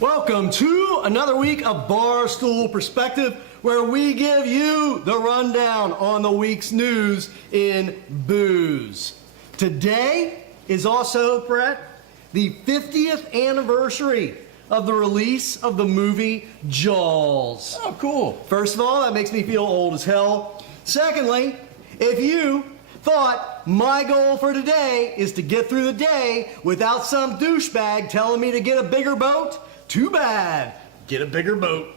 Welcome to another week of Barstool Perspective, where we give you the rundown on the week's news in booze. Today is also, Brett, the 50th anniversary of the release of the movie Jaws. Oh, cool. First of all, that makes me feel old as hell. Secondly, if you thought my goal for today is to get through the day without some douchebag telling me to get a bigger boat, too bad. Get a bigger boat.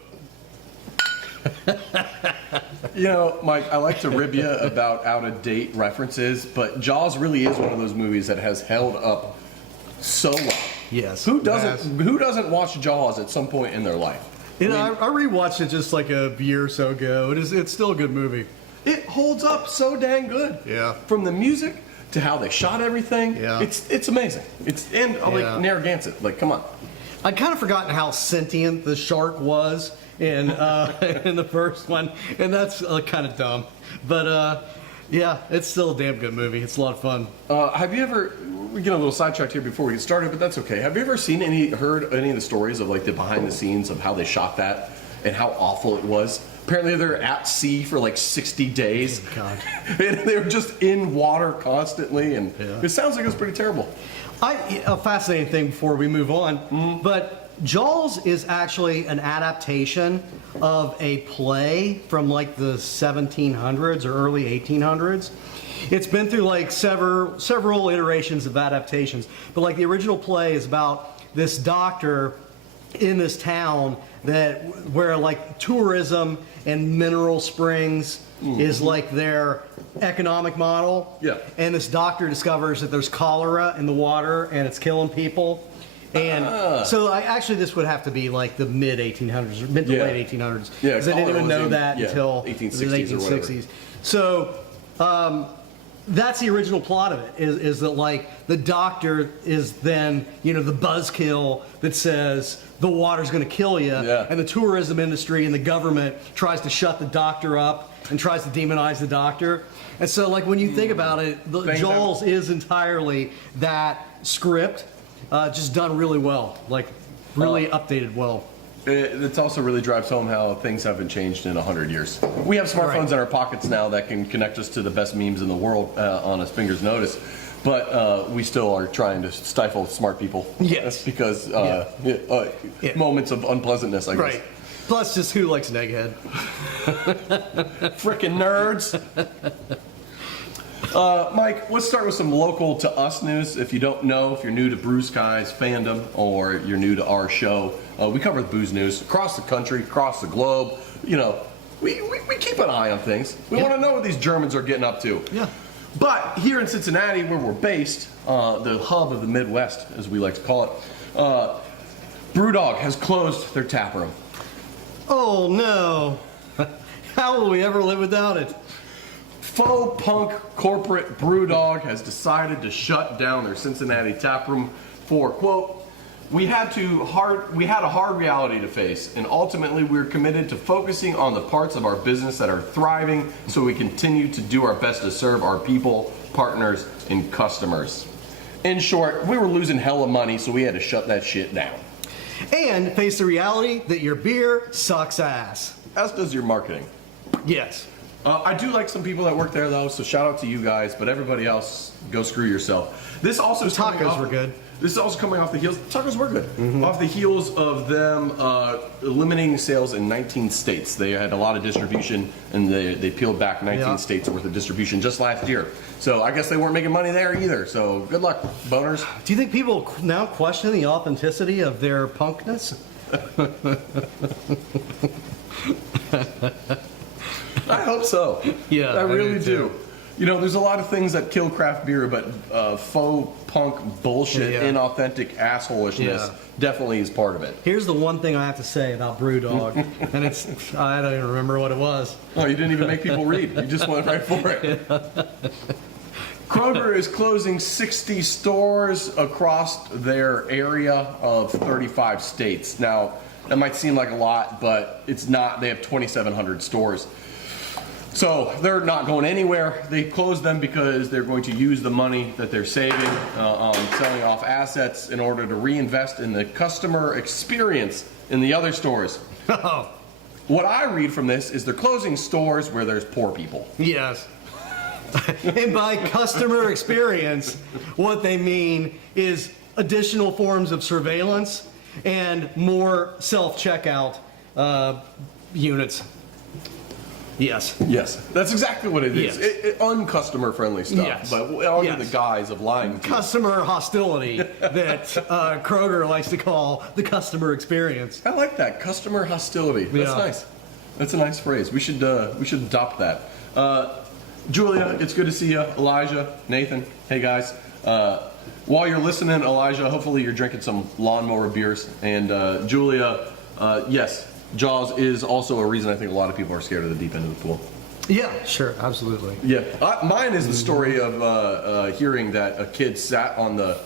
You know, Mike, I like to rib you about out-of-date references, but Jaws really is one of those movies that has held up so well. Yes. Who doesn't watch Jaws at some point in their life? You know, I rewatched it just like a year or so ago. It's still a good movie. It holds up so dang good. Yeah. From the music to how they shot everything. Yeah. It's amazing. Like Narragansett. Like, come on. I'd kind of forgotten how sentient the shark was in in the first one, and that's kind of dumb. But yeah, it's still a damn good movie. It's a lot of fun. Have you ever? We get a little sidetracked here before we get started, but that's okay. Have you ever heard any of the stories of like the behind the scenes of how they shot that and how awful it was? Apparently they're at sea for like 60 days. Oh, God. And they were just in water constantly, and it sounds like it was pretty terrible. A fascinating thing before we move on, but Jaws is actually an adaptation of a play from like the 1700s or early 1800s. It's been through like several iterations of adaptations, but like the original play is about this doctor in this town where like tourism and mineral springs is like their economic model. Yeah. And this doctor discovers that there's cholera in the water and it's killing people. And so actually this would have to be like the mid 1800s, mid to late 1800s. Yeah, because I didn't even know that until 1860s the 1860s. So that's the original plot of it, is that like the doctor is then, you know, the buzzkill that says the water's going to kill you, and the tourism industry and the government tries to shut the doctor up and tries to demonize the doctor. And so like when you think about it, Jaws is entirely that script, just done really well, like really updated well. It also really drives home how things haven't changed in 100 years. We have smartphones in our pockets now that can connect us to the best memes in the world on a finger's notice, but we still are trying to stifle smart people. Yes. Because moments of unpleasantness, I guess. Right. Plus, just who likes an egghead? Frickin' nerds. Mike, let's start with some local to us news. If you don't know, if you're new to Brew Sky's fandom or you're new to our show, we cover the booze news across the country, across the globe. You know, we keep an eye on things. We want to know what these Germans are getting up to. Yeah. But here in Cincinnati, where we're based, the hub of the Midwest, as we like to call it, BrewDog has closed their tap room. Oh no. How will we ever live without it? Faux punk corporate BrewDog has decided to shut down their Cincinnati taproom for, quote, we had a hard reality to face, and ultimately we're committed to focusing on the parts of our business that are thriving so we continue to do our best to serve our people, partners, and customers. In short, we were losing hella money, so we had to shut that shit down. And face the reality that your beer sucks ass. As does your marketing. Yes. I do like some people that work there, though, so shout out to you guys, but everybody else, go screw yourself. This also is tacos were good. This is also coming off the heels. Tacos were good. Off the heels of them eliminating sales in 19 states. They had a lot of distribution, and they peeled back 19 states worth of distribution just last year. So I guess they weren't making money there either. So good luck, boners. Do you think people now question the authenticity of their punkness? I hope so. Yeah, I really do. You know, there's a lot of things that kill craft beer, but faux punk bullshit, inauthentic assholishness definitely is part of it. Here's the one thing I have to say about BrewDog, and I don't even remember what it was. Oh, you didn't even make people read. You just went right for it. Kroger is closing 60 stores across their area of 35 states. Now, that might seem like a lot, but it's not. They have 2,700 stores. So they're not going anywhere. They closed them because they're going to use the money that they're saving on selling off assets in order to reinvest in the customer experience in the other stores. What I read from this is they're closing stores where there's poor people. Yes. And by customer experience, what they mean is additional forms of surveillance and more self-checkout units. Yes. Yes, that's exactly what it is. Yes. Uncustomer friendly stuff, Yes. but under Yes. the guise of lying to you. Customer hostility that Kroger likes to call the customer experience. I like that, customer hostility. That's Yeah. nice. That's a nice phrase. We should adopt that. Julia, it's good to see you. Elijah, Nathan, hey guys. While you're listening, Elijah, hopefully you're drinking some lawnmower beers. And Julia, yes, Jaws is also a reason I think a lot of people are scared of the deep end of the pool. Yeah, sure, absolutely. Yeah, mine is the story of hearing that a kid sat on the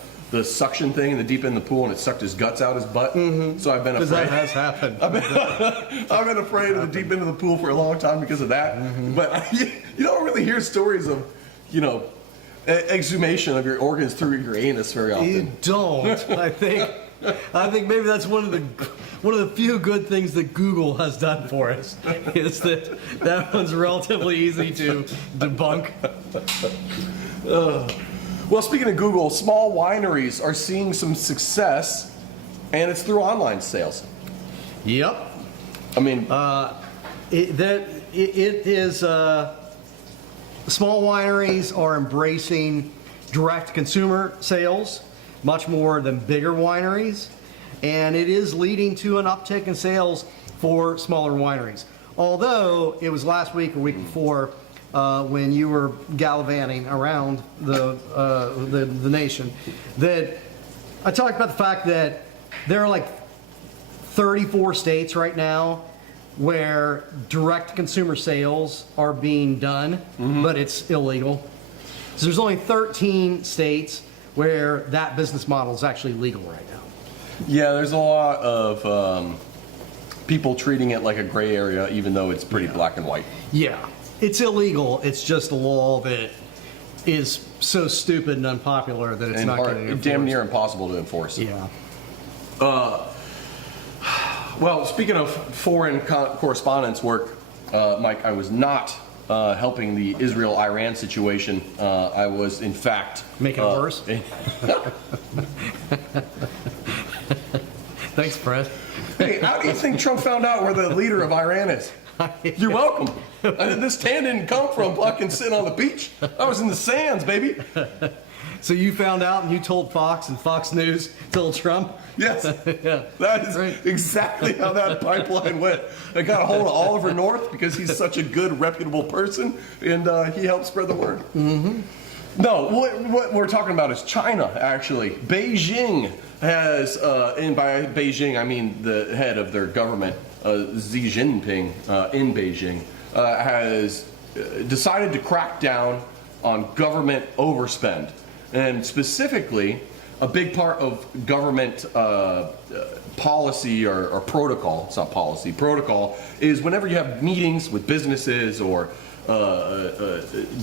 suction thing in the deep end of the pool and it sucked his guts out his butt. So I've been Because afraid. that has happened. I've been afraid of the deep end of the pool for a long time because of that. But you don't really hear stories of, exhumation of your organs through your anus very often. You don't. I think maybe that's one of the few good things that Google has done for us is that one's relatively easy to debunk. Well, speaking of Google, small wineries are seeing some success, and it's through online sales. Yep. I mean, small wineries are embracing direct consumer sales much more than bigger wineries, and it is leading to an uptick in sales for smaller wineries. Although it was last week or week before when you were gallivanting around the nation that I talked about the fact that there are like 34 states right now where direct consumer sales are being done, but it's illegal. So there's only 13 states where that business model is actually legal right now. yeah, there's a lot of people treating it like a gray area, even though it's pretty black and white. Yeah, it's illegal. It's just a law that is so stupid and unpopular that it's And not hard, getting enforced. damn near impossible to enforce. Yeah. Well, speaking of foreign correspondence work, Mike, I was not helping the Israel-Iran situation. I was, in fact... Make it worse? Thanks, Fred. Hey, how do you think Trump found out where the leader of Iran is? You're welcome. This tan didn't come from fucking sitting on the beach. I was in the sands, baby. So you found out and you told Fox, and Fox News told Trump? Yes. Yeah. That is Right. exactly how that pipeline went. I got a hold of Oliver North because he's such a good, reputable person, and he helped spread the word. Mm-hmm. No, what we're talking about is China, actually. Beijing has, and by Beijing, I mean the head of their government, Xi Jinping, in Beijing, has decided to crack down on government overspend. And specifically, a big part of government policy or protocol, it's not policy, protocol, is whenever you have meetings with businesses or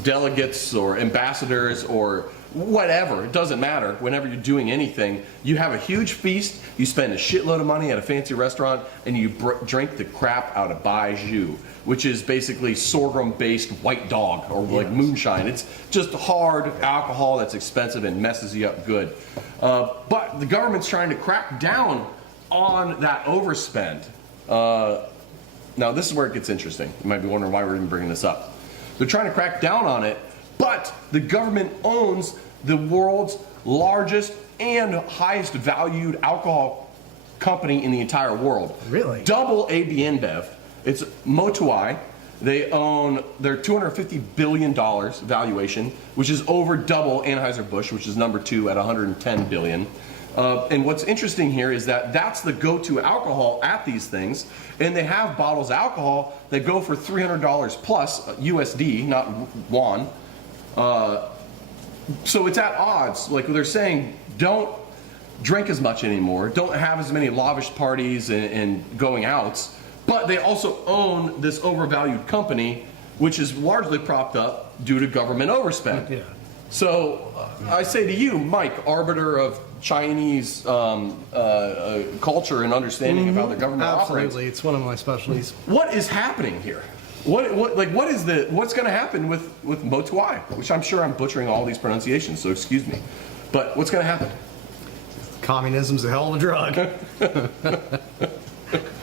delegates or ambassadors or whatever, it doesn't matter, whenever you're doing anything, you have a huge feast, you spend a shitload of money at a fancy restaurant, and you drink the crap out of baijiu, which is basically sorghum-based white dog, or like moonshine. It's just hard alcohol that's expensive and messes you up good. But the government's trying to crack down on that overspend. Now, this is where it gets interesting. You might be wondering why we're even bringing this up. They're trying to crack down on it, but the government owns the world's largest and highest valued alcohol company in the entire world. Really? Double AB InBev. It's Moutai. They own their $250 billion valuation, which is over double Anheuser-Busch, which is number 2 at $110 billion. And what's interesting here is that that's the go-to alcohol at these things, and they have bottles of alcohol that go for $300 plus USD, not won. So it's at odds. Like they're saying, don't drink as much anymore, don't have as many lavish parties and going outs, but they also own this overvalued company which is largely propped up due to government overspend. Yeah. So I say to you, Mike, arbiter of Chinese culture and understanding of how the government operates. Absolutely, it's one of my specialties. What is happening here? What's going to happen with Moutai? Which I'm sure I'm butchering all these pronunciations, so excuse me. But what's going to happen? Communism's a hell of a drug.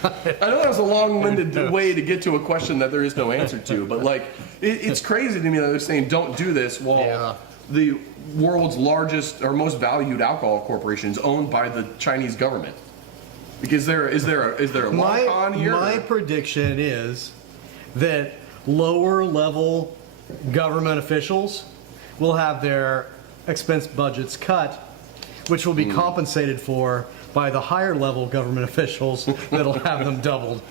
I know that was a long-winded way to get to a question that there is no answer to, but like, it's crazy to me that they're saying don't do this while the world's largest or most valued alcohol corporation is owned by the Chinese government. Because is there a lock on here? My prediction is that lower level government officials will have their expense budgets cut, which will be compensated for by the higher level government officials that'll have them doubled.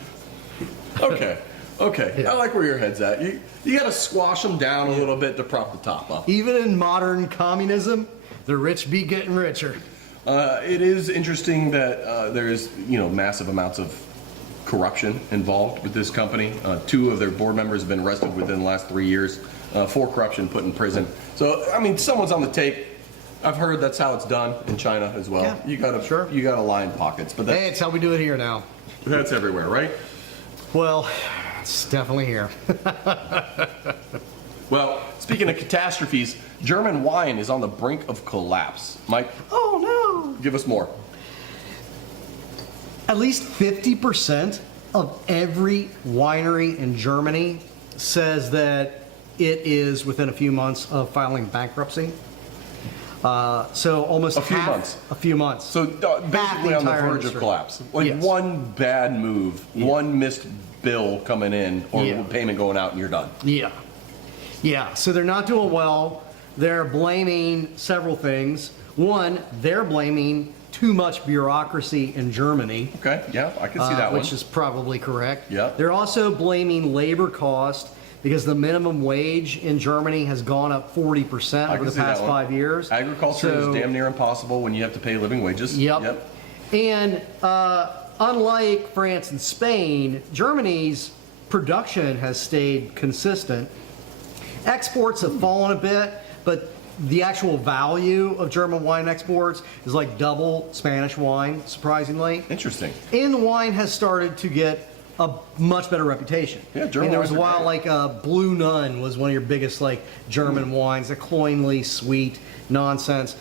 Okay. I like where your head's at. You got to squash them down a little bit to prop the top up. Even in modern communism, the rich be getting richer. It is interesting that there is, massive amounts of corruption involved with this company. 2 of their board members have been arrested within the last 3 years for corruption, put in prison. So, I mean, someone's on the tape. I've heard that's how it's done in China as well. Yeah, you gotta line pockets, but Hey, it's how we do it here now. That's everywhere, right? Well, it's definitely here. Well, speaking of catastrophes, German wine is on the brink of collapse. Mike? Oh no! Give us more. At least 50% of every winery in Germany says that it is within a few months of filing bankruptcy. So almost A few half- months. A few months. So basically on the entire verge industry. of collapse. Like Yes. one bad move, one missed bill coming in, or payment going out, and you're done. Yeah. So they're not doing well. They're blaming several things. One, they're blaming too much bureaucracy in Germany. Okay, yeah, I can see that one. Which is probably correct. Yeah. They're also blaming labor cost because the minimum wage in Germany has gone up 40% over the past 5 years. Agriculture is damn near impossible when you have to pay living wages. Yep. And unlike France and Spain, Germany's production has stayed consistent. Exports have fallen a bit, but the actual value of German wine exports is like double Spanish wine, surprisingly. Interesting. And wine has started to get a much better reputation. Yeah, German there was a wines are while great. like Blue Nun was one of your biggest like German wines, a cloyingly sweet nonsense.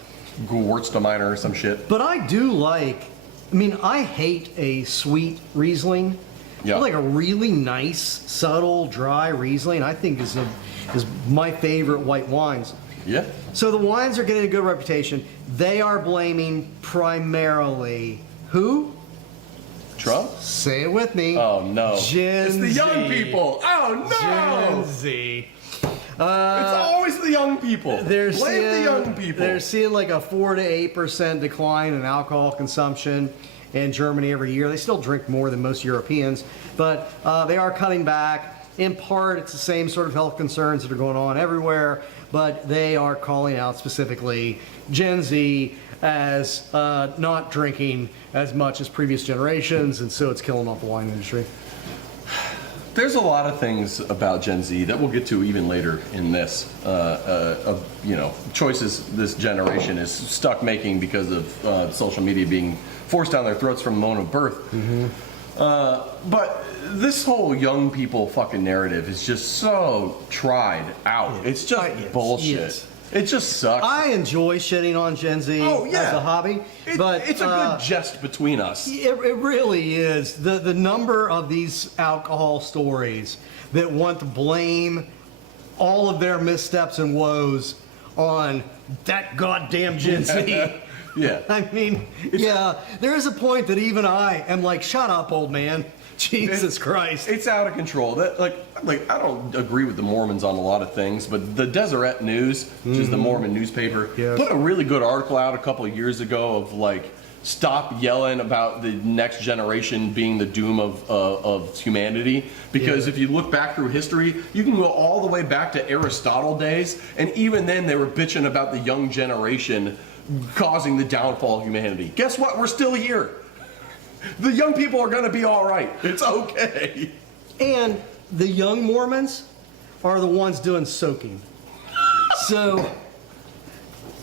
Gewürztraminer or some shit. But I do like, I hate a sweet Riesling. Yeah. I like a really nice, subtle, dry Riesling, I think is my favorite white wines. Yeah. So the wines are getting a good reputation. They are blaming primarily who? Trump? Say it with me. Oh no. Gen It's the young Z. people. Oh no. Gen Z. It's always the young people. Blame the young people. They're seeing like a 4 to 8% decline in alcohol consumption in Germany every year. They still drink more than most Europeans, but they are cutting back. In part, it's the same sort of health concerns that are going on everywhere, but they are calling out specifically Gen Z as not drinking as much as previous generations, and so it's killing off the wine industry. There's a lot of things about Gen Z that we'll get to even later in this, choices this generation is stuck making because of social media being forced down their throats from the moment of birth. Mm-hmm. But this whole young people fucking narrative is just so tried out. It's just bullshit. Yes. It just sucks. I enjoy shitting on Gen Z as a hobby, but it's a good jest between us. It really is. The number of these alcohol stories that want to blame all of their missteps and woes on that goddamn Gen Z. Yeah. There is a point that even I am like, shut up, old man. Jesus Christ. It's out of control. That like I don't agree with the Mormons on a lot of things, but the Deseret News, which is the Mormon newspaper, put a really good article out a couple of years ago of like, stop yelling about the next generation being the doom of humanity. Because if you look back through history, you can go all the way back to Aristotle days, and even then they were bitching about the young generation causing the downfall of humanity. Guess what? We're still here. The young people are going to be all right. It's okay. And the young Mormons are the ones doing soaking. So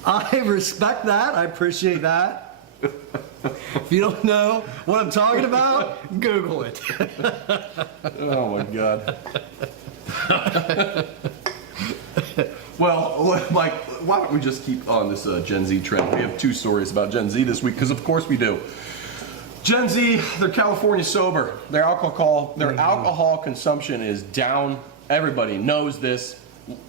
I respect that. I appreciate that. If you don't know what I'm talking about, Google it. Oh my God. Well, Mike, why don't we just keep on this Gen Z trend? We have 2 stories about Gen Z this week, because of course we do. Gen Z, they're California sober. Their alcohol consumption is down. Everybody knows this.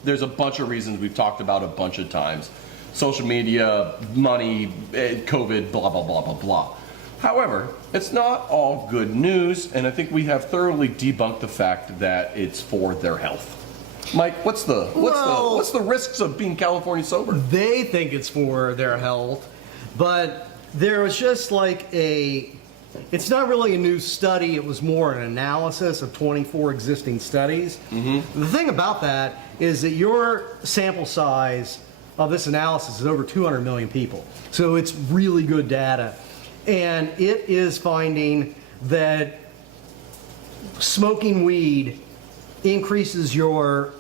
There's a bunch of reasons we've talked about a bunch of times. Social media, money, COVID, blah, blah, blah, blah, blah. However, it's not all good news, and I think we have thoroughly debunked the fact that it's for their health. Mike, what's the risks of being California sober? They think it's for their health, but there was just like it's not really a new study, it was more an analysis of 24 existing studies. Mm-hmm. The thing about that is that your sample size of this analysis is over 200 million people. So it's really good data. And it is finding that smoking weed increases your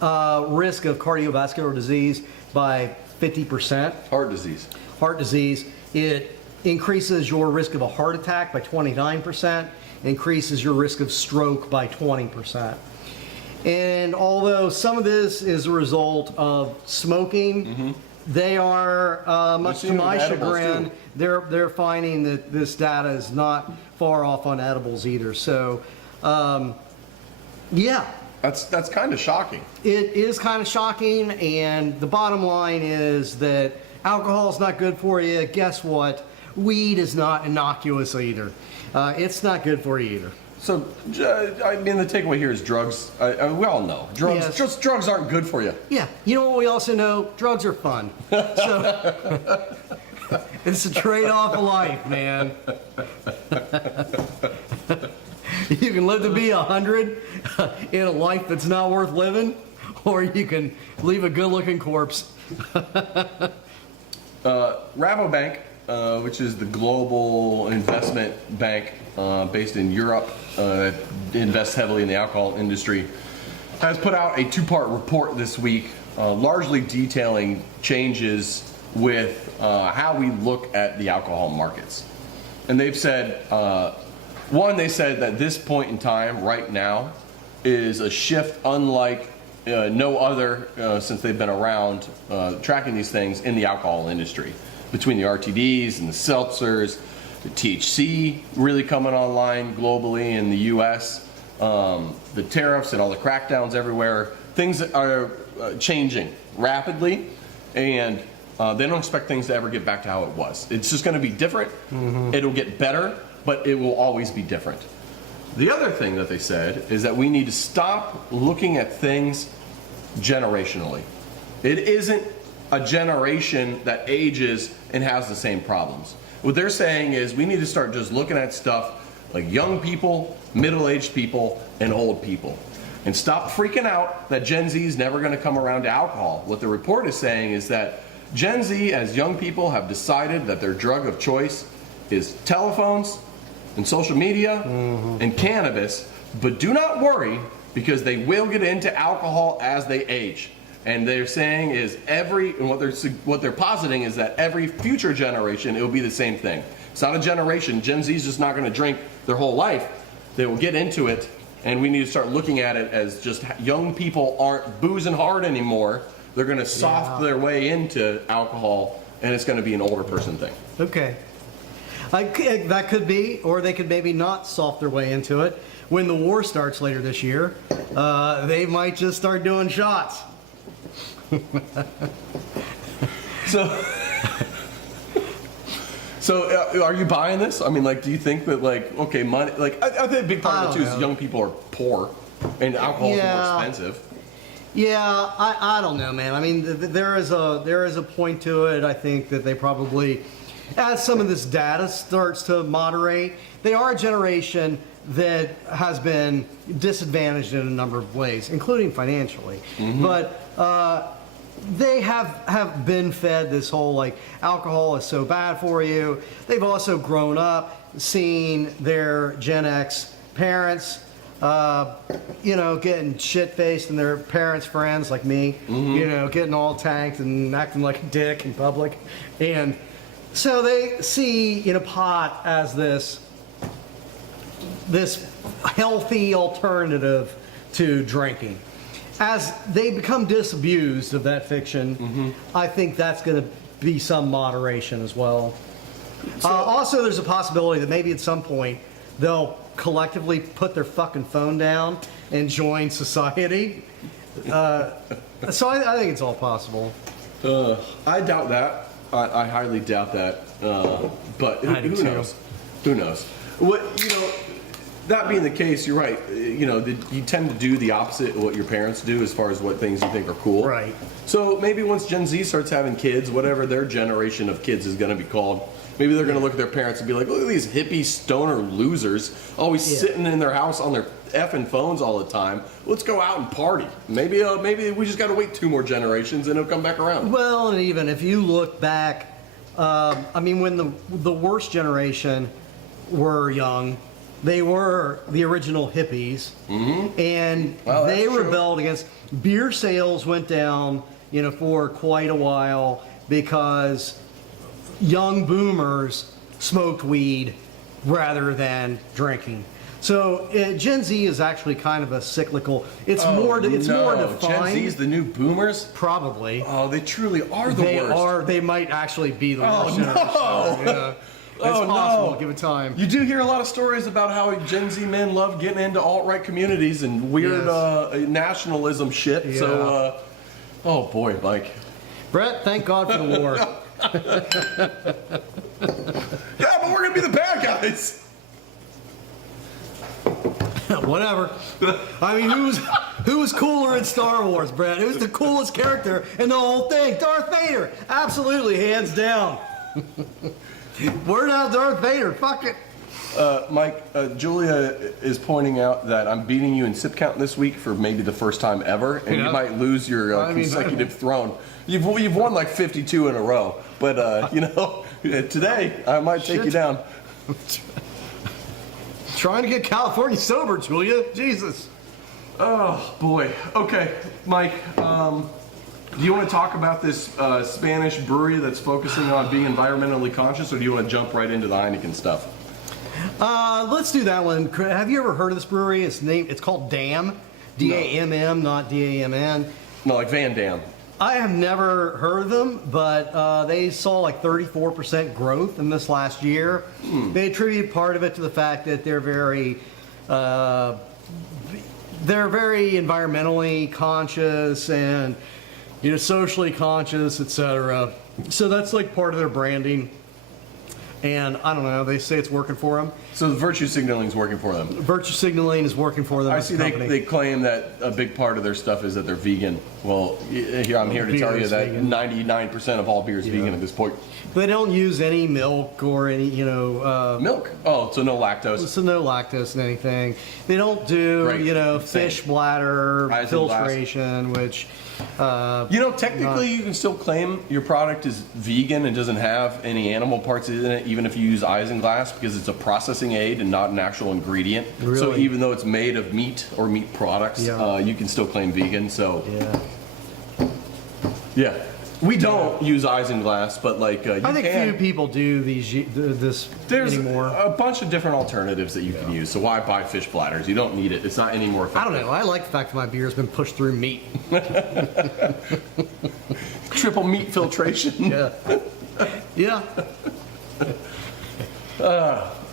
risk of cardiovascular disease by 50%. Heart disease. Heart disease. It increases your risk of a heart attack by 29%, increases your risk of stroke by 20%. And although some of this is a result of smoking, mm-hmm. they are, much to my chagrin, they're finding that this data is not far off on edibles either. So, yeah. That's kind of shocking. It is kind of shocking, and the bottom line is that alcohol is not good for you. Guess what? Weed is not innocuous either. It's not good for you either. So, I mean, the takeaway here is drugs. We all know drugs. Yes. Drugs aren't good for you. Yeah. You know what we also know? Drugs are fun. So it's a trade-off of life, man. You can live to be 100 in a life that's not worth living, or you can leave a good-looking corpse. Rabobank, which is the global investment bank based in Europe, that invests heavily in the alcohol industry, has put out a 2-part report this week, largely detailing changes with how we look at the alcohol markets. And they've said, they said that this point in time, right now, is a shift unlike no other since they've been around tracking these things in the alcohol industry. Between the RTDs and the seltzers, the THC really coming online globally in the US, the tariffs and all the crackdowns everywhere, things that are changing rapidly, and they don't expect things to ever get back to how it was. It's just going to be different. Mm-hmm. It'll get better, but it will always be different. The other thing that they said is that we need to stop looking at things generationally. It isn't a generation that ages and has the same problems. What they're saying is we need to start just looking at stuff like young people, middle-aged people, and old people. And stop freaking out that Gen Z is never going to come around to alcohol. What the report is saying is that Gen Z, as young people, have decided that their drug of choice is telephones and social media and cannabis, but do not worry, because they will get into alcohol as they age. And they're saying is what they're positing is that every future generation, it will be the same thing. It's not a generation. Gen Z is just not going to drink their whole life. They will get into it, and we need to start looking at it as just young people aren't boozing hard anymore. They're going to soft their way into alcohol, and it's going to be an older person thing. Okay. That could be, or they could maybe not soft their way into it. When the war starts later this year, they might just start doing shots. So are you buying this? I mean, like, do you think that, like, okay, money, like, I think a big part of it too is young people are poor and alcohol is more expensive. Yeah, I don't know, man. I mean, there is a point to it. I think that they probably, as some of this data starts to moderate, they are a generation that has been disadvantaged in a number of ways, including financially. Mm-hmm. But they have been fed this whole, like, alcohol is so bad for you. They've also grown up seeing their Gen X parents getting shit-faced and their parents' friends like me, getting all tanked and acting like a dick in public. And so they see, pot as this healthy alternative to drinking. As they become disabused of that fiction, I think that's going to be some moderation as well. Also, there's a possibility that maybe at some point they'll collectively put their fucking phone down and join society. So I think it's all possible. I doubt that. I highly doubt that. But who knows? Who knows? That being the case, you're right. You tend to do the opposite of what your parents do as far as what things you think are cool. Right. So maybe once Gen Z starts having kids, whatever their generation of kids is going to be called, maybe they're going to look at their parents and be like, look at these hippie stoner losers always sitting in their house on their effing phones all the time. Let's go out and party. Maybe we just got to wait 2 more generations and it'll come back around. Well, and even if you look back, when the worst generation were young, they were the original hippies, and they rebelled against beer sales went down, for quite a while because young boomers smoked weed rather than drinking. So Gen Z is actually kind of a cyclical. It's more defined. Gen Z is the new boomers? Probably. Oh, they truly are the worst. They might actually be the worst. No. Yeah. It's possible. Give it time. You do hear a lot of stories about how Gen Z men love getting into alt-right communities and weird nationalism shit. Yeah. So, oh boy, Mike. Brett, thank God for the war. Yeah, but we're gonna be the bad guys. Whatever. Who was cooler in Star Wars, Brett? Who's the coolest character in the whole thing? Darth Vader. Absolutely, hands down. We're not Darth Vader. Fuck it. Mike, Julia is pointing out that I'm beating you in sip count this week for maybe the first time ever, and you might lose your consecutive throne. You've won like 52 in a row, but today I might take you down. Trying to get California sober, Julia. Jesus. Oh boy. Okay, Mike. Do you want to talk about this Spanish brewery that's focusing on being environmentally conscious, or do you want to jump right into the Heineken stuff? Let's do that one. Have you ever heard of this brewery? It's called Dam. D-A-M-M, not D-A-M-N. No, like Van Dam. I have never heard of them, but they saw like 34% growth in this last year. They attribute part of it to the fact that they're very environmentally conscious and socially conscious, etc. So that's like part of their branding. And I don't know, they say it's working for them. So the virtue signaling is working for them. Virtue signaling is working for them. I see they claim that a big part of their stuff is that they're vegan. Well, I'm here to tell you that 99% of all beer is vegan at this point. They don't use any milk or any, milk? Oh, so no lactose. So no lactose in anything. They don't do, fish bladder filtration, which... technically you can still claim your product is vegan and doesn't have any animal parts in it, even if you use isinglass, because it's a processing aid and not an actual ingredient. Really? So even though it's made of meat or meat products, you can still claim vegan. So yeah. We don't use isinglass, but you can. I think few people do this There's anymore. a bunch of different alternatives that you can use. So why buy fish bladders? You don't need it. It's not any more effective. I don't know. I like the fact that my beer has been pushed through meat. Triple meat filtration. Yeah. Yeah.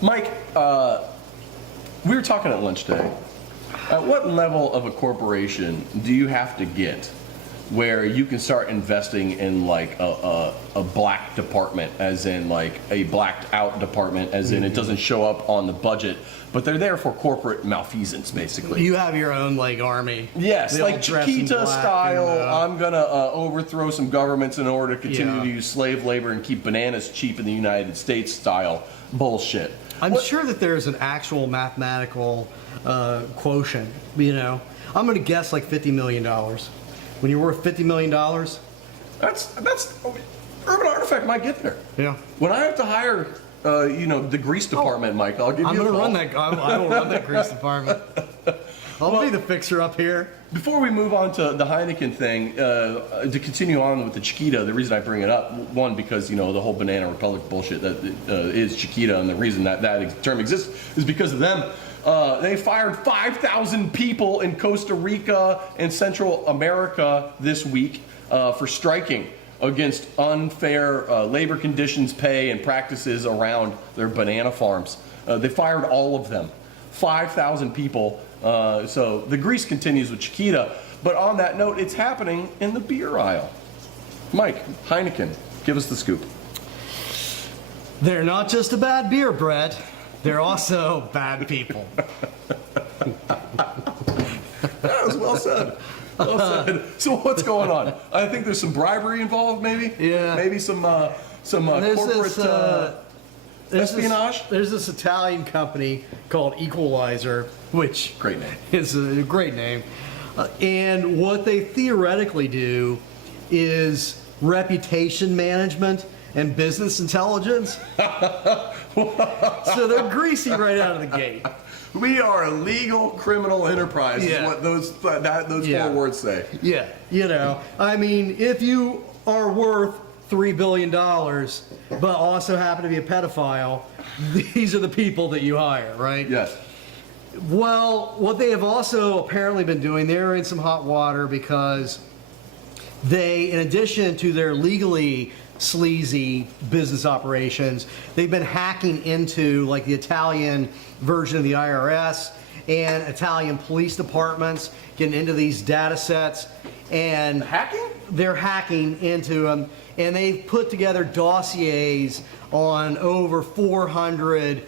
Mike, we were talking at lunch today. At what level of a corporation do you have to get where you can start investing in like a black department, as in like a blacked out department, as in it doesn't show up on the budget, but they're there for corporate malfeasance, basically? You have your own like army. Yes, like Chiquita style. I'm gonna overthrow some governments in order to continue to use slave labor and keep bananas cheap in the United States style bullshit. I'm sure that there's an actual mathematical quotient. I'm gonna guess like $50 million. When you're worth $50 million, that's Urban Artifact might get there. Yeah. When I have to hire, the grease department, Mike, I'll give you. I will run that grease department. I'll be the fixer up here. Before we move on to the Heineken thing, to continue on with the Chiquita, the reason I bring it up, one, because, the whole Banana Republic bullshit that is Chiquita, and the reason that term exists is because of them. They fired 5,000 people in Costa Rica and Central America this week for striking against unfair labor conditions, pay, and practices around their banana farms. They fired all of them. 5,000 people. So the grease continues with Chiquita. But on that note, it's happening in the beer aisle. Mike, Heineken, give us the scoop. They're not just a bad beer, Brett. They're also bad people. That was well said. Well said. So what's going on? I think there's some bribery involved, maybe? Yeah. Maybe some corporate espionage? There's this Italian company called Equalizer, which Great name. is a great name. And what they theoretically do is reputation management and business intelligence. So they're greasy right out of the gate. We are a legal criminal enterprise, Yeah. is what those Yeah. 4 words say. Yeah, if you are worth $3 billion, but also happen to be a pedophile, these are the people that you hire, right? Yes. Well, what they have also apparently been doing, they're in some hot water because they, in addition to their legally sleazy business operations, they've been hacking into like the Italian version of the IRS and Italian police departments, getting into these data sets and Hacking? they're hacking into them, and they've put together dossiers on over 400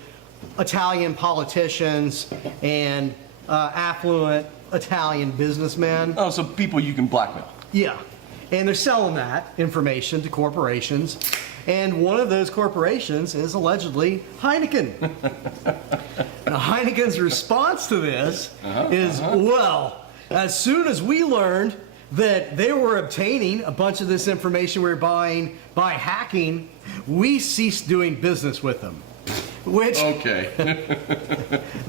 Italian politicians and affluent Italian businessmen. Oh, so people you can blackmail. Yeah. And they're selling that information to corporations. And one of those corporations is allegedly Heineken. Now, Heineken's response to this is, well, as soon as we learned that they were obtaining a bunch of this information we were buying by hacking, we ceased doing business with them. Which, Okay.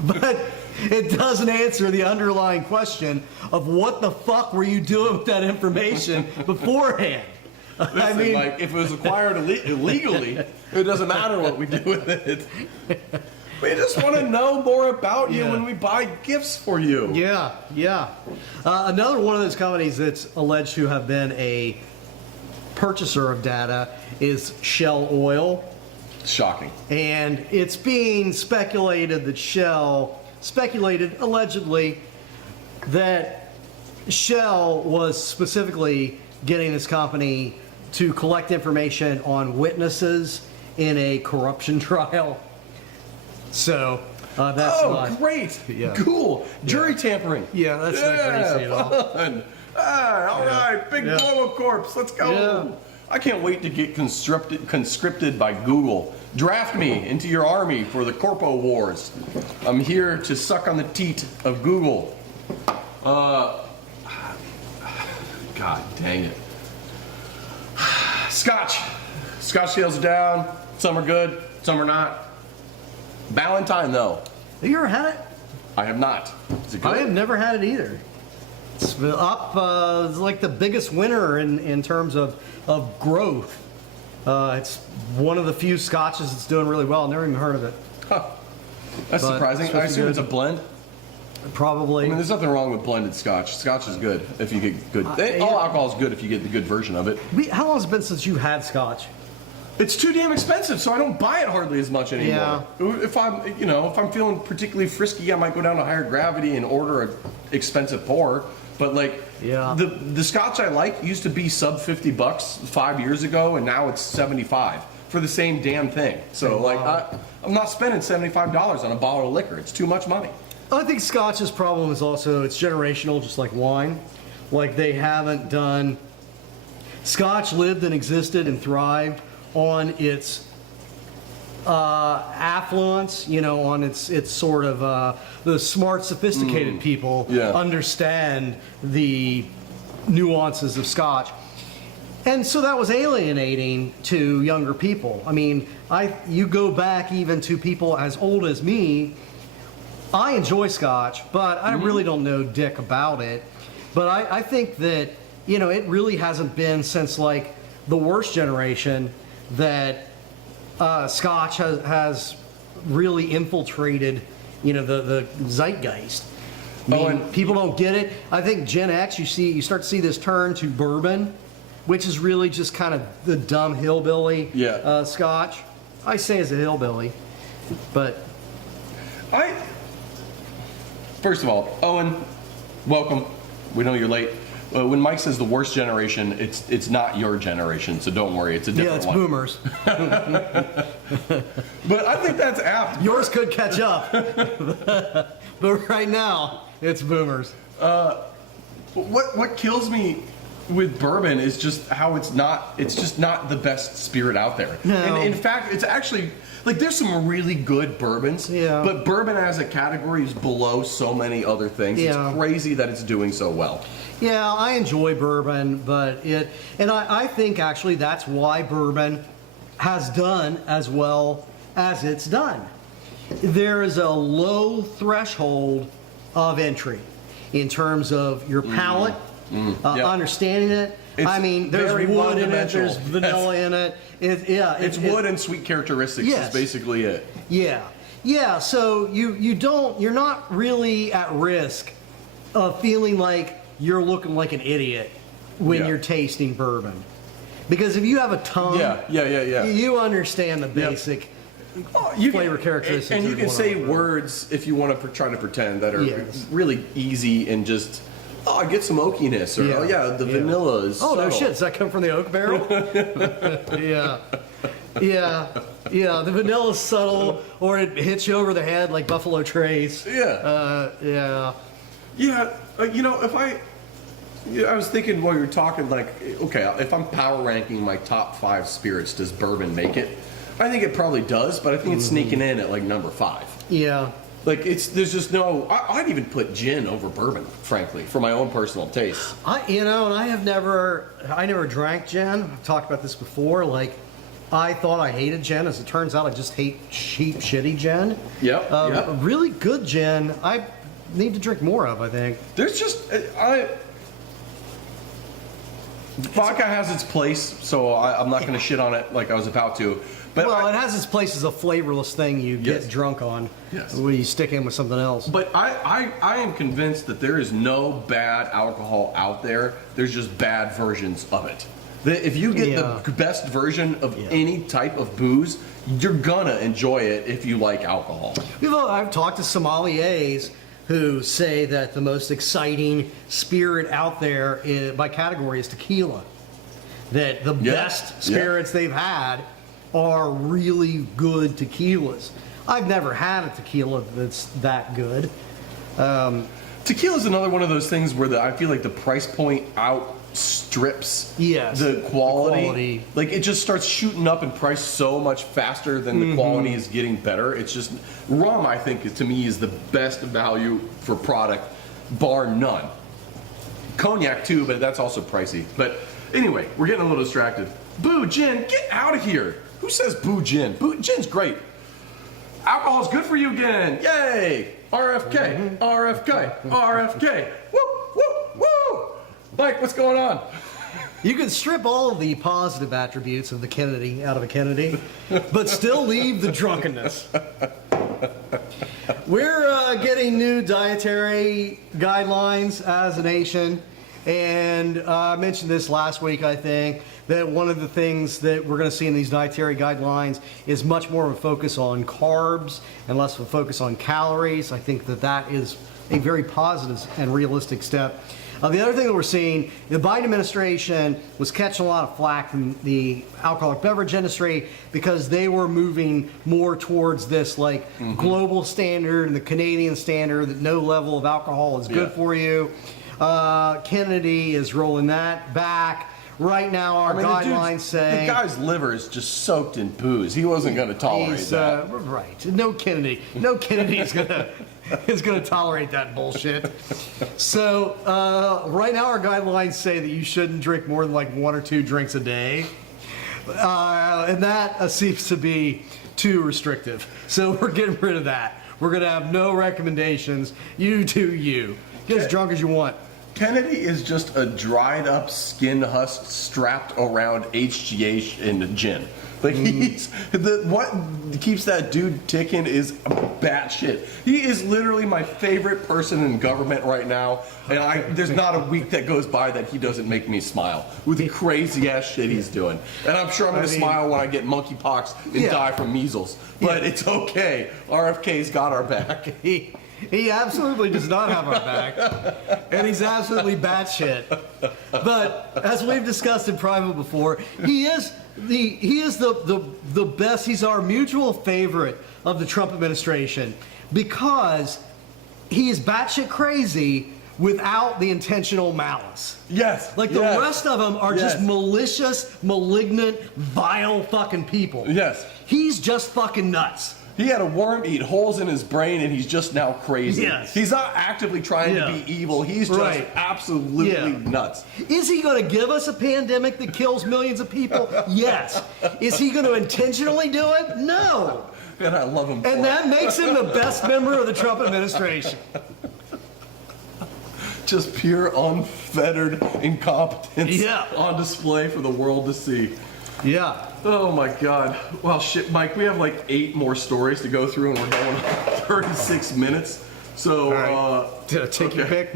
but it doesn't answer the underlying question of what the fuck were you doing with that information beforehand? Listen, Mike, if it was acquired illegally, it doesn't matter what we do with it. We just want to know more about you Yeah. when we buy gifts for you. Yeah. Another one of those companies that's alleged to have been a purchaser of data is Shell Oil. Shocking. And it's being speculated that allegedly, that Shell was specifically getting this company to collect information on witnesses in a corruption trial. So that's not... great. Yeah. Cool. Jury tampering. Yeah, that's not crazy at all. Fun. All right. Big Yeah. Global Corps. Let's go. Yeah. I can't wait to get conscripted by Google. Draft me into your army for the Corpo Wars. I'm here to suck on the teat of Google. God dang it. Scotch. Scotch sales are down. Some are good, some are not. Valentine, though. Have you ever had it? I have not. Is it good? I have never had it either. It's been up, it's like the biggest winner in terms of growth. It's one of the few scotches that's doing really well. Never even heard of it. Huh. That's But surprising. it's I supposed to assume be it's a good. blend. Probably. I mean, there's nothing wrong with blended scotch. Scotch is good if you get good. All alcohol is good if you get the good version of it. How long has it been since you had scotch? It's too damn expensive, so I don't buy it hardly as much anymore. If I'm feeling particularly frisky, I might go down to Higher Gravity and order a expensive pour. But the scotch I like used to be sub $50 5 years ago, and now it's $75 for the same damn thing. So I'm not spending $75 on a bottle of liquor. It's too much money. I think scotch's problem is also it's generational, just like wine. Like they haven't done. Scotch lived and existed and thrived on its affluence, on its sort of the smart, sophisticated people understand the nuances of Scotch. And so that was alienating to younger people. I mean, you go back even to people as old as me, I enjoy Scotch, but I really don't know dick about it. But I think that, it really hasn't been since like the worst generation that Scotch has really infiltrated, the zeitgeist. I mean, people don't get it. I think Gen X, you start to see this turn to bourbon, which is really just kind of the dumb hillbilly Scotch. I say as a hillbilly, but First of all, Owen, welcome. We know you're late. When Mike says the worst generation, it's not your generation, so don't worry. It's a different one. boomers. But I think that's apt. Yours could catch up, but right now it's boomers. What kills me with bourbon is just how it's just not the best spirit out there. No. And in fact, it's actually like there's some really good bourbons, but bourbon as a category is below so many other things. Yeah. It's crazy that it's doing so well. Yeah, I enjoy bourbon, but I think actually that's why bourbon has done as well as it's done. There is a low threshold of entry in terms of your palate, understanding it. There's wood in it, there's vanilla in it. It's wood and sweet characteristics is basically it. Yeah. So you're not really at risk of feeling like you're looking like an idiot when you're tasting bourbon, because if you have a tongue, you understand the basic flavor characteristics. And you can say words if you want to try to pretend that are really easy and just. Oh, I get some oakiness, or the vanilla is. Oh, subtle. no shit! Does that come from the oak barrel? Yeah. The vanilla's subtle, or it hits you over the head like Buffalo Trace. If I was thinking while you were talking, like, okay, if I'm power ranking my top 5 spirits, does bourbon make it? I think it probably does, but I think it's sneaking in at like number 5. Yeah. Like there's just no. I'd even put gin over bourbon, frankly, for my own personal taste. I never drank gin. I've talked about this before. Like, I thought I hated gin. As it turns out, I just hate cheap, shitty gin. Really good gin, I need to drink more of. I think there's just vodka has its place, so I'm not going to shit on it like I was about to. But it has its place as a flavorless thing you get drunk on when you stick in with something else. But I am convinced that there is no bad alcohol out there. There's just bad versions of it. If you get the best version of any type of booze, you're gonna enjoy it if you like alcohol. I've talked to sommeliers who say that the most exciting spirit out there by category is tequila. That the best spirits they've had are really good tequilas. I've never had a tequila that's that good. Tequila is another one of those things where I feel like the price point outstrips the quality. Like it just starts shooting up in price so much faster than the quality is getting better. It's just rum. I think to me is the best value for product, bar none. Cognac too, but that's also pricey. But anyway, we're getting a little distracted. Boo gin, get out of here. Who says boo gin? Boo gin's great. Alcohol's good for you again. Yay! RFK, RFK, RFK. Woo, woo, woo! Mike, what's going on? You can strip all of the positive attributes of the Kennedy out of a Kennedy, but still leave the drunkenness. We're getting new dietary guidelines as a nation, and I mentioned this last week, I think, that one of the things that we're going to see in these dietary guidelines is much more of a focus on carbs and less of a focus on calories. I think that is a very positive and realistic step. The other thing that we're seeing, the Biden administration was catching a lot of flack from the alcoholic beverage industry because they were moving more towards this global standard and the Canadian standard that no level of alcohol is good for you. Kennedy is rolling that back. Right now, our guidelines say the guy's liver is just soaked in booze. He wasn't going to tolerate that. Right? No Kennedy is going to tolerate that bullshit. So right now, our guidelines say that you shouldn't drink more than 1 or 2 drinks a day, and that seems to be too restrictive. So we're getting rid of that. We're going to have no recommendations. You do you. Get as drunk as you want. Kennedy is just a dried up skin husk strapped around HGH and gin. Like what keeps that dude ticking is batshit. He is literally my favorite person in government right now, and there's not a week that goes by that he doesn't make me smile with the crazy ass shit he's doing. And I'm sure I'm gonna smile when I get monkeypox and die from measles. But it's okay. RFK's got our back. He absolutely does not have our back, and he's absolutely batshit. But as we've discussed in private before, he is the best. He's our mutual favorite of the Trump administration because he is batshit crazy without the intentional malice. Yes. Like the rest of them are just malicious, malignant, vile fucking people. Yes. He's just fucking nuts. He had a worm eat holes in his brain, and he's just now crazy. Yes. He's not actively trying to be evil. He's just absolutely nuts. Is he going to give us a pandemic that kills millions of people? Yes. Is he going to intentionally do it? No. And I love him. And that makes him the best member of the Trump administration. Just pure, unfettered incompetence on display for the world to see. Yeah. Oh my God. Well, shit, Mike, we have like 8 more stories to go through, and we're going on 36 minutes. So, take your pick.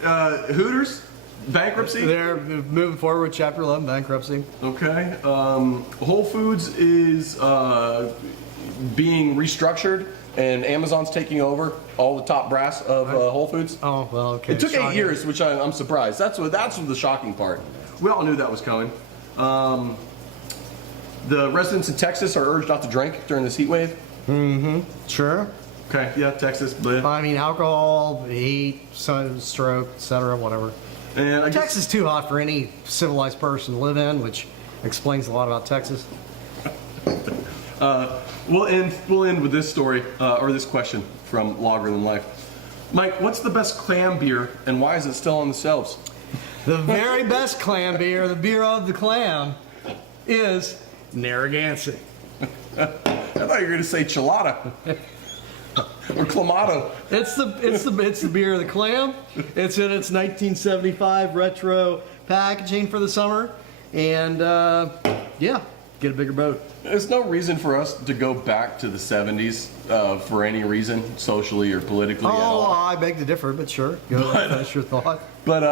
Hooters, bankruptcy? They're moving forward with Chapter 11 bankruptcy. Okay. Whole Foods is being restructured, and Amazon's taking over all the top brass of Whole Foods. Oh, well, okay. It took 8 years, which I'm surprised. That's the shocking part. We all knew that was coming. The residents in Texas are urged not to drink during this heat wave. Mm-hmm. Sure. Okay. Yeah, Texas. Bleh. I mean, alcohol, heat, stroke, etc., whatever. And Texas is too hot for any civilized person to live in, which explains a lot about Texas. We'll end with this story or this question from Longer Than Life. Mike, what's the best clam beer, and why is it still on the shelves? The very best clam beer, the beer of the clam, is Narragansett. I thought you were going to say Chilada or Clamato. It's the beer of the clam. It's in its 1975 retro packaging for the summer, and get a bigger boat. There's no reason for us to go back to the 70s for any reason, socially or politically. at all. I beg to differ, but sure. Go ahead, finish your thought. But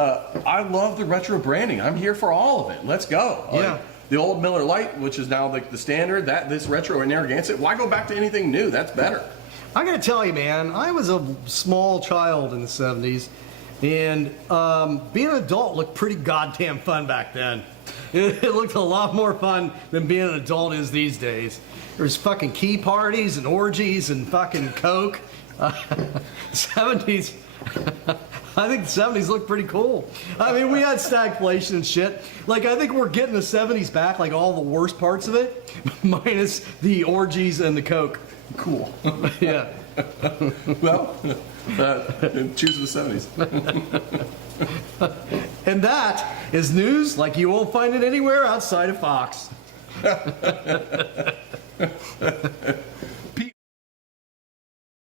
I love the retro branding. I'm here for all of it. Let's go. Yeah. The old Miller Lite, which is now like the standard, this retro in Narragansett. Why go back to anything new? That's better. I gotta tell you, man, I was a small child in the 70s, and being an adult looked pretty goddamn fun back then. It looked a lot more fun than being an adult is these days. There was fucking key parties and orgies and fucking coke. 70s. I think the 70s looked pretty cool. I mean, we had stagflation and shit. Like, I think we're getting the 70s back, like all the worst parts of it, minus the orgies and the coke. Cool. Yeah. Well, choose the 70s. And that is news like you won't find it anywhere outside of Fox.